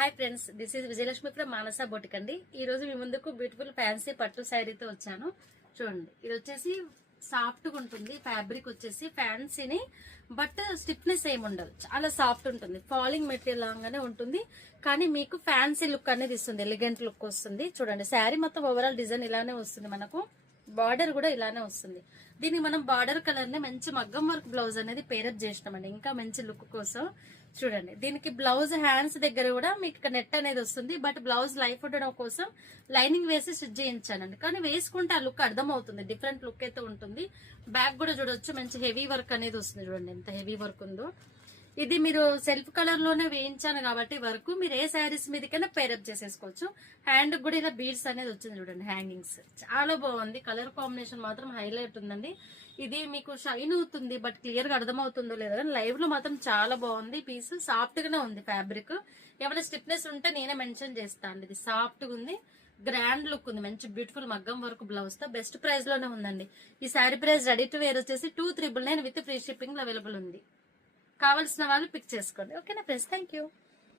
Hi friends, this is Vijayalakshmi from Manasa boutique అండి. ఈ రోజు మీ ముందుకు బ్యూటిఫుల్ ఫ్యాన్సీ పట్టు శారీతో వచ్చాను. చూడండి, ఇది వచ్చేసి సాఫ్ట్ గా ఉంటుంది. ఫ్యాబ్రిక్ వచ్చేసి ఫ్యాన్సీని, బట్ స్టిఫ్నెస్ ఏమి ఉండదు. చాలా సాఫ్ట్ ఉంటుంది. ఫాలింగ్ మెటీరియల్ లాగానే ఉంటుంది, కానీ మీకు ఫ్యాన్సీ లుక్ అనేది ఇస్తుంది. ఎలిగెంట్ లుక్ వస్తుంది. చూడండి, శారీ మొత్తం ఓవరాల్ డిజైన్ ఇలానే వస్తుంది. మనకు బార్డర్ కూడా ఇలానే వస్తుంది. దీనికి మనం బార్డర్ కలర్ ని మంచి మగ్గం వర్క్ బ్లౌజ్ అనేది పేరప్ చేసినామండి, ఇంకా మంచి లుక్ కోసం. చూడండి, దీనికి బ్లౌజ్ హ్యాండ్స్ దగ్గర కూడా మీకు నెట్ అనేది వస్తుంది, బట్ బ్లౌజ్ లైఫ్ ఉండడం కోసం లైనింగ్ వేసి స్టిచ్ చేయించానండి. కానీ వేసుకుంటే ఆ లుక్ అర్థం అవుతుంది, డిఫరెంట్ లుక్ అయితే ఉంటుంది. బ్యాక్ కూడా చూడొచ్చు, మంచి హెవీ వర్క్ అనేది వస్తుంది. చూడండి ఎంత హెవీ వర్క్ ఉందో. ఇది మీరు సెల్ఫ్ కలర్ లోనే వేయించాను కాబట్టి వర్క్ మీరు ఏ శారీస్ మీదకైనా పేరప్ చేసేసుకోవచ్చు. హ్యాండ్ కూడా ఇలా బీడ్స్ అనేది వచ్చింది. చూడండి, హ్యాంగింగ్స్ చాలా బాగుంది. కలర్ కాంబినేషన్ మాత్రం హైలైట్ ఉందండి. ఇది మీకు షైన్ అవుతుంది, బట్ క్లియర్ గా అర్థమవుతుందో లేదో కానీ లైవ్ లో మాత్రం చాలా బాగుంది. పీస్ సాఫ్ట్ గానే ఉంది. ఫ్యాబ్రిక్ ఏమైనా స్టిఫ్నెస్ ఉంటే నేనే మెన్షన్ చేస్తాను. ఇది సాఫ్ట్ గా ఉంది, గ్రాండ్ లుక్ ఉంది. మంచి బ్యూటిఫుల్ మగ్గం వర్క్ బ్లౌజ్ తో బెస్ట్ ప్రైస్ లోనే ఉందండి. ఈ sari price ready to wear వచ్చేసి 2399 విత్ ఫ్రీ షిప్పింగ్ అవైలబుల్ ఉంది. కావాల్సిన వాళ్ళు పిక్ చేసుకోండి. ఓకేనా ఫ్రెండ్స్, థ్యాంక్ యూ.